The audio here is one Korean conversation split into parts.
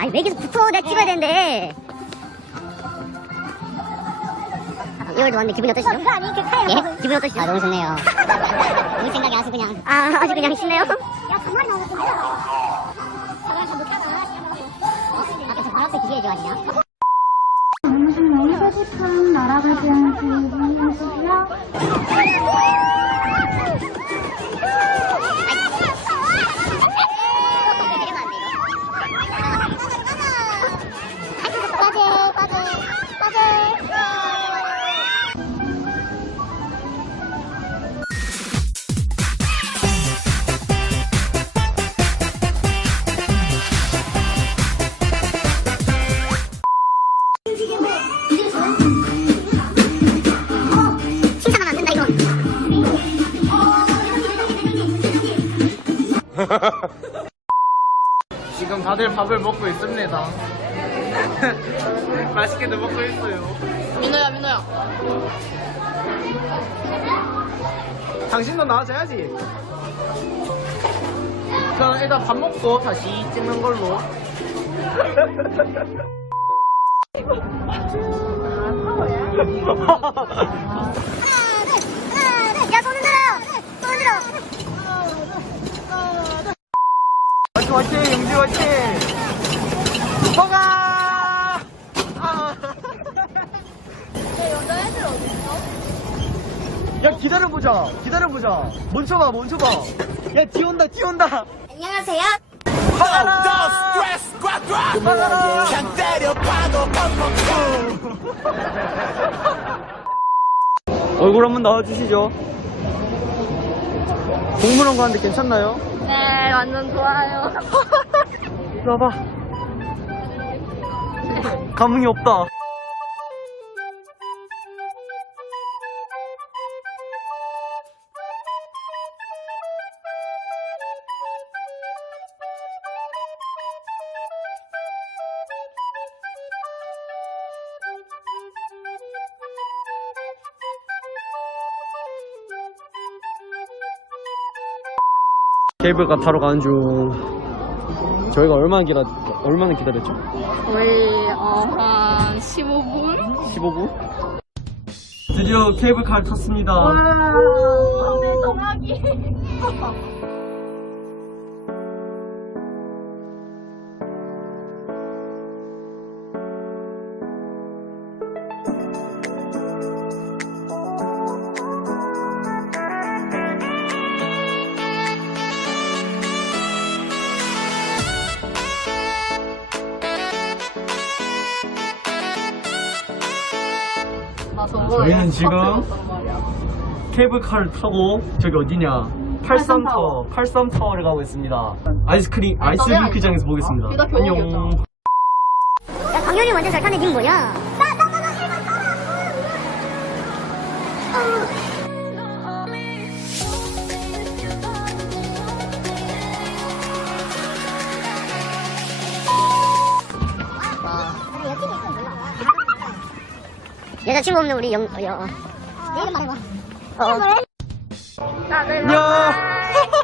아니 왜 계속 붙어 내가 찍어야 되는데 이월도 왔는데 기분이 어떠시죠? 그 아니 그 카에 예? 기분이 어떠시죠? 아 너무 좋네요 우리 생각이 아주 그냥 아 아주 그냥 신네요 야 반말이 나오고 저거랑 다 못하나 아까 저 바로 앞에 기계에 좋아하시냐? 지금 다들 밥을 먹고 있습니다. 맛있게도 먹고 있어요. 민호야 민호야 당신도 나와줘야지. 그럼 일단 밥 먹고 다시 찍는 걸로. 야 손을 들어 손을 들어 화이팅 화이팅 영지 화이팅. 먹아. 아. 여자애들 어딨어? 야 기다려보자. 기다려보자. 멈춰 봐 멈춰 봐. 야 뒤온다 뒤온다. 안녕하세요. 막아라. 막아라. 얼굴 한번 나와주시죠. 동물원 가는데 괜찮나요? 네 완전 좋아요. 이리 와봐. 감흥이 없다 케이블카 타러 가는 중 저희가 얼마나 기다 얼마나 기다렸죠? 거의 어, 한 15분? 15분? 드디어 케이블카를 탔습니다. 밤에 전화기 아, 저희는 지금 케이블카를 타고 저기 어디냐? 팔삼타워, 팔삼타워를 가고 있습니다. 아이스크림, 아이스링크장에서 보겠습니다. 둘다 안녕. 야 강현이 완전 잘 타네 니 뭐냐 여자친구 없는 우리 영, 어, 여, 내 이름 말해봐 어. 안녕.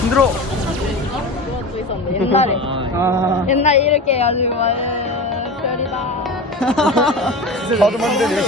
힘들어. 그거 있었는데 옛날에 아, 예. 아. 옛날 이렇게 해가지고 아유, 별이다. 봐도 만드네.